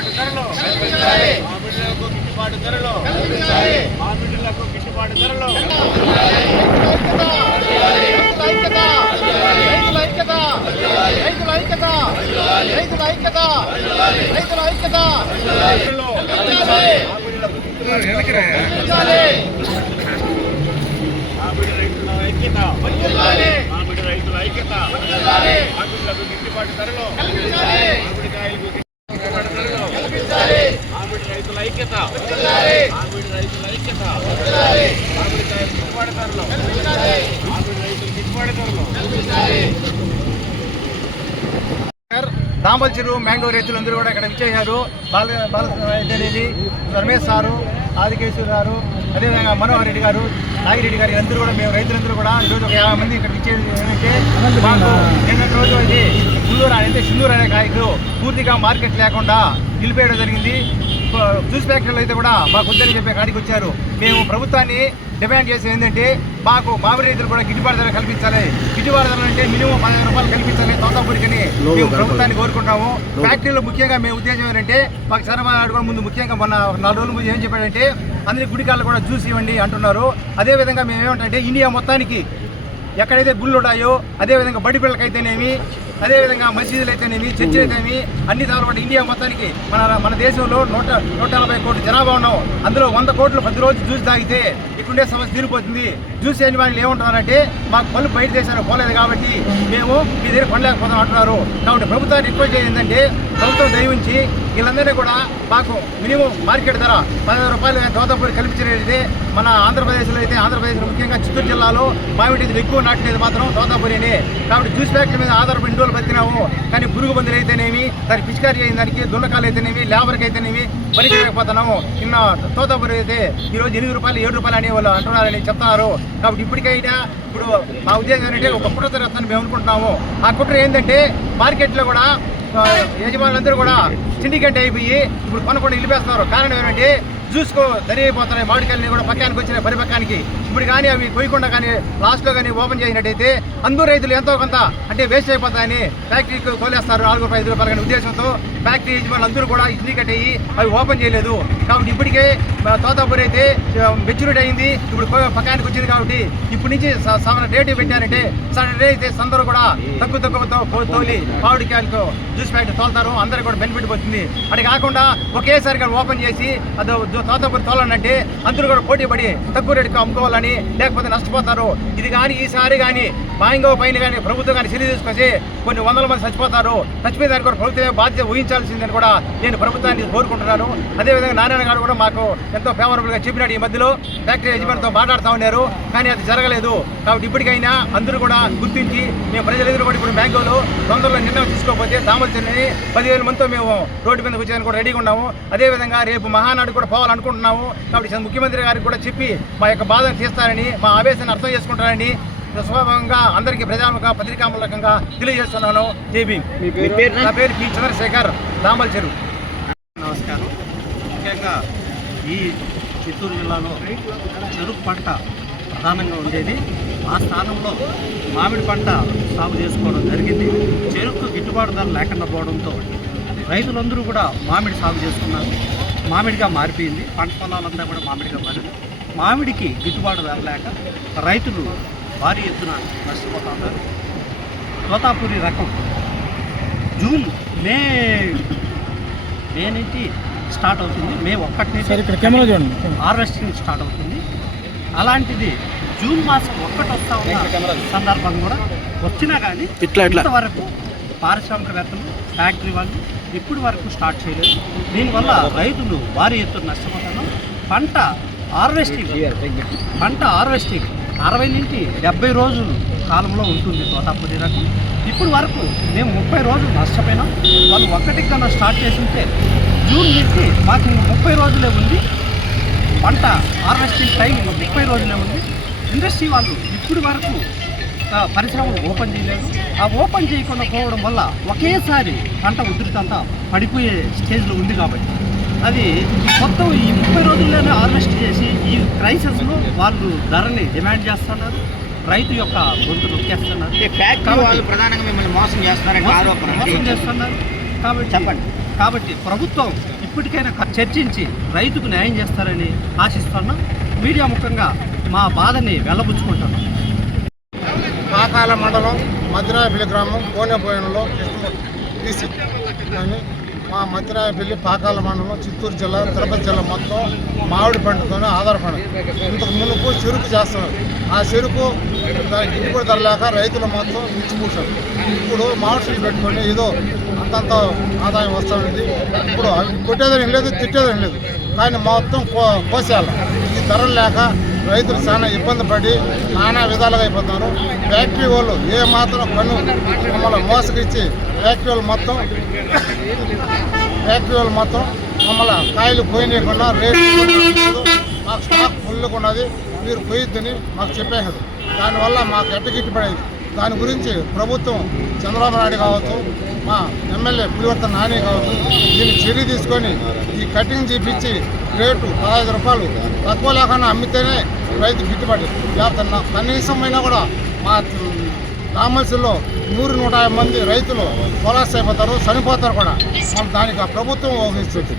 గిట్టుబాటు ధరలు మామిడిలకు గిట్టుబాటు ధరలు మామిడిలకు గిట్టుబాటు ధరలు మామిడి రైతుల ఐక్యత మామిడి రైతుల ఐక్యత మామిడిలకు గిట్టుబాటు ధరలు మామిడికాయలకు గిట్టుబాటు ధరలు మామిడి రైతుల ఐక్యత మామిడి రైతుల ఐక్యత మామిడికాయలకు గిట్టుబాటు ధరలు మామిడి రైతులకు గిట్టుబాటు ధరలు. దామల్ చెరువు మ్యాంగో రైతులందరూ కూడా ఇక్కడ విచ్చేశారు. బాలదేవి రమేష్ సారు, ఆదికేశ్వర్ గారు, అదేవిధంగా మనోహర్ రెడ్డి గారు, నాగిరెడ్డి గారు అందరూ కూడా మేము రైతులందరూ కూడా ఈరోజు ఒక 50 మంది ఇక్కడ విచ్చేది ఏంటంటే మాకు నిన్నటి రోజు అది పుల్లూరు అంటే సిల్లూరు అనే కాయకు పూర్తిగా మార్కెట్ లేకుండా నిలిపేయడం జరిగింది. జ్యూస్ ఫ్యాక్టరీలు అయితే కూడా మాకు వద్దని చెప్పే కాడికి వచ్చారు. మేము ప్రభుత్వాన్ని డిమాండ్ చేసేది ఏంటంటే మాకు మామిడి రైతులు కూడా గిట్టుబాటు ధర కల్పించాలి. గిట్టుబాటు ధర అంటే మినిమం 15 రూపాయలు కల్పించాలి తోతాపూరికని మేము ప్రభుత్వాన్ని కోరుకుంటాము. ఫ్యాక్టరీలో ముఖ్యంగా మేము ఉద్దేశం ఏంటంటే మాకు శరమాడు ముందు ముఖ్యంగా మొన్న 4 రోజుల ముందు ఏం చెప్పాడంటే అందరి గుడికాళ్ళు కూడా జ్యూస్ ఇవ్వండి అంటున్నారు. అదేవిధంగా మేము ఏమంటే ఇండియా మొత్తానికి ఎక్కడైతే గుళ్ళు ఉన్నాయో అదేవిధంగా బడి పిల్లలకైతేనేమి, అదేవిధంగా మసీదులు అయితేనేమి, చర్చిలు అయితేనేమి అన్ని దాని ఇండియా మొత్తానికి మన దేశంలో 140 కోట్ల జనాభా ఉన్నాం. అందులో 100 కోట్లు ప్రతిరోజు జ్యూస్ తాగితే ఇక్కడే సమస్య తీరిపోతుంది. జ్యూస్ అయిన వాళ్ళు ఏమంటున్నారంటే మాకు పళ్ళు బయట దేశానికి పోలేదు కాబట్టి మేము మీ దగ్గర కొనలేకపోతాం అంటున్నారు. కాబట్టి ప్రభుత్వాన్ని రిక్వెస్ట్ ఏంటంటే ప్రభుత్వం దయవుంచి వీళ్ళందరినీ కూడా మాకు మినిమం మార్కెట్ ధర 15 రూపాయలు తోతాపూరి కల్పించినట్లయితే మన ఆంధ్రప్రదేశ్లో అయితే ఆంధ్రప్రదేశ్లో ముఖ్యంగా చిత్తూరు జిల్లాలో మామిడి ఎక్కువ నాటినది మాత్రం తోతాపూరినే. కాబట్టి జ్యూస్ ఫ్యాక్టరీ మీద ఆధారపడి 2 రోజులు బతికినాము. కానీ పురుగు మందులు అయితేనేమి, దానికి పిచికారీ అయిన దానికి దున్నకాలు అయితేనేమి, లేబర్కి అయితేనేమి భరించలేకపోతున్నాము. నిన్న తోతాపూరి అయితే ఈరోజు 8 రూపాయలు 7 రూపాయలు అనే వాళ్ళు అంటున్నారని చెప్తున్నారు. కాబట్టి ఇప్పటికైనా ఇప్పుడు మా ఉద్దేశం ఏంటంటే ఒక కుట్ర జరుగుతుందని మేము అనుకుంటున్నాము. ఆ కుట్ర ఏంటంటే మార్కెట్లో కూడా యజమానులందరూ కూడా సిండికేట్ అయిపోయి ఇప్పుడు కొనకుండా నిలిపేస్తున్నారు. కారణం ఏంటంటే జ్యూస్కు ధరి అయిపోతున్నాయి. మామిడికాయలని కూడా పక్కానికి వచ్చినాయి పరిపక్కానికి. ఇప్పుడు కానీ అవి కొయ్యకుండా కానీ లాస్ట్లో కానీ ఓపెన్ చేసినట్టయితే అందరూ రైతులు ఎంతో కొంత అంటే వేస్ట్ అయిపోతాయని ఫ్యాక్టరీకి తోలేస్తారు 4 రూపాయలు 5 రూపాయలు అనే ఉద్దేశంతో ఫ్యాక్టరీ యజమానులు అందరూ కూడా సిండికేట్ అయ్యి అవి ఓపెన్ చేయలేదు. కాబట్టి ఇప్పటికే తోతాపూరి అయితే మెచ్యూరిటీ అయింది, ఇప్పుడు పక్కానికి వచ్చింది. కాబట్టి ఇప్పటి నుంచి రేటు పెట్టారంటే రేట్ అయితే అందరూ కూడా తక్కువ తోలి మామిడికాయలకు జ్యూస్ ఫ్యాక్టరీ తోలుతారు. అందరికీ కూడా బెనిఫిట్ పోతుంది. అది కాకుండా ఒకేసారిగా ఓపెన్ చేసి అది తోతాపూరి తోలాలంటే అందరూ కూడా పోటీ పడి తక్కువ రేటుకి అమ్ముకోవాలని, లేకపోతే నష్టపోతారు. ఇది కానీ ఈసారి కానీ మ్యాంగో పైన కానీ ప్రభుత్వం కానీ చర్య తీసుకొచ్చి కొన్ని 100 మంది చచ్చిపోతారు. చచ్చిపోయిన దానికి కూడా ప్రభుత్వమే బాధ్యత వహించాల్సిందని కూడా నేను ప్రభుత్వాన్ని కోరుకుంటున్నాను. అదేవిధంగా నారాయణ గారు కూడా మాకు ఎంతో ఫేవరబుల్గా చెప్పినాడు. ఈ మధ్యలో ఫ్యాక్టరీ యజమానితో మాట్లాడుతూ ఉన్నారు, కానీ అది జరగలేదు. కాబట్టి ఇప్పటికైనా అందరూ కూడా గుర్తించి మేము ప్రజలు ఎదురు కూడా ఇప్పుడు మ్యాంగోలో తొందరలో నిర్ణయం తీసుకోకపోతే దామల్ చెరువుని 10,000 మందితో మేము రోడ్డు మీద వచ్చేదానికి కూడా రెడీగా ఉన్నాము. అదేవిధంగా రేపు మహానాడు కూడా పోవాలనుకుంటున్నాము. కాబట్టి ముఖ్యమంత్రి గారికి కూడా చెప్పి మా యొక్క బాధను తీస్తారని, మా ఆవేశాన్ని అర్థం చేసుకుంటారని స్వభావంగా అందరికీ ప్రజాముఖంగా పత్రికామూలకంగా తెలియజేస్తున్నాను. జేబీ. నా పేరు పి చంద్రశేఖర్, దామల్ చెరువు. నమస్కారం. ముఖ్యంగా ఈ చిత్తూరు జిల్లాలో చెరుకు పంట ప్రధానంగా ఉండేది. ఆ స్థానంలో మామిడి పంట సాగు చేసుకోవడం జరిగింది. చెరుకు గిట్టుబాటు ధర లేకుండా పోవడంతో రైతులందరూ కూడా మామిడి సాగు చేసుకున్నారు. మామిడిగా మారిపోయింది. పంట పొలాలంతా కూడా మామిడిగా మారింది. మామిడికి గిట్టుబాటు ధర లేక రైతులు భారీ ఎత్తున నష్టపోతా ఉన్నారు. తోతాపూరి రకం మే నుంచి స్టార్ట్ అవుతుంది. మే 1 నుంచి హార్వెస్టింగ్ స్టార్ట్ అవుతుంది. అలాంటిది జూన్ మాసం 1 వస్తూ ఉన్న సందర్భం కూడా వచ్చినా కానీ ఇంతవరకు పారిశ్రామికవేత్తలు ఫ్యాక్టరీ వాళ్ళు ఇప్పటి వరకు స్టార్ట్ చేయలేదు. దీనివల్ల రైతులు భారీ ఎత్తున నష్టపోతున్నారు. పంట హార్వెస్టింగ్ 60 నుంచి 70 రోజులు కాలంలో ఉంటుంది తోతాపూరి రకం. ఇప్పుడు వరకు మేము 30 రోజులు నష్టపోయినాం. వాళ్ళు 1 కన్నా స్టార్ట్ చేసి ఉంటే జూన్ నుంచి మాకు 30 రోజులే ఉంది. పంట హార్వెస్టింగ్ టైం 30 రోజులే ఉంది. ఇండస్ట్రీ వాళ్ళు ఇప్పుడు వరకు పరిశ్రమలు ఓపెన్ చేయలేదు. ఆ ఓపెన్ చేయకుండా పోవడం వల్ల ఒకేసారి పంట ఉధృతి అంతా పడిపోయే స్టేజ్లో ఉంది. కాబట్టి అది మొత్తం ఈ 30 రోజుల్లోనే హార్వెస్ట్ చేసి ఈ క్రైసిస్లో వాళ్ళు ధరని డిమాండ్ చేస్తున్నారు. రైతు యొక్క గొంతు నొక్కేస్తున్నారు. ఫ్యాక్టరీ వాళ్ళు ప్రధానంగా మిమ్మల్ని మోసం చేస్తున్నారంటే ఆరోపణ మోసం చేస్తున్నారు. కాబట్టి చెప్పండి. కాబట్టి ప్రభుత్వం ఇప్పటికైనా చర్చించి రైతుకు న్యాయం చేస్తారని ఆశిస్తున్నా. మీడియా ముఖంగా మా బాధని వెళ్ళబుచ్చుకుంటున్నాం. పాకాల మండలం మద్దిరాయపల్లి గ్రామం కోనేపోయినలో తీసి కానీ మా మద్దిరాయపల్లి పాకాల మండలం చిత్తూరు జిల్లా తిరుపతి జిల్లా మొత్తం మామిడి పంటతోనే ఆధారపడి ఇంతకు మునుపు చెరుకు చేస్తున్నారు. ఆ చెరుకు దానికి గిట్టుబడి ధర లేక రైతులు మొత్తం ఇచ్చిపూసారు. ఇప్పుడు మామిడి చెట్లు పెట్టుకొని ఏదో అంతంత ఆదాయం వస్తుంది. ఇప్పుడు అవి కొట్టేదని లేదు, తిట్టేదని లేదు, కానీ మొత్తం కోసేయాలి. ఈ ధరలు లేక రైతులు చాలా ఇబ్బంది పడి నానా విధాలుగా అయిపోతున్నారు. ఫ్యాక్టరీ వాళ్ళు ఏ మాత్రం కన్ను మమ్మల్ని మోసగిచ్చి ఫ్యాక్టరీ వాళ్ళు మొత్తం మమ్మల్ని కాయలు పోయినకుండా రేటు మాకు స్టాక్ ఫుల్గా ఉన్నది, మీరు పోయిద్దని మాకు చెప్పేది. దానివల్ల మాకు ఎట్టగిట్టుపడేది. దాని గురించి ప్రభుత్వం చంద్రబాబు నాయుడు కావచ్చు, మా ఎమ్మెల్యే పులివర్తన నాని కావచ్చు, దీన్ని చర్య తీసుకొని ఈ కటింగ్ చేపించి రేటు 15 రూపాయలు తక్కువ లేకుండా అమ్మితేనే రైతు గిట్టుబడి. లేకపోతే కనీసమైనా కూడా మా రామల్సిలో 100-150 మంది రైతులు కొలాస్ అయిపోతారు, చనిపోతారు కూడా. దానికి ఆ ప్రభుత్వం ఊహిస్తుంది.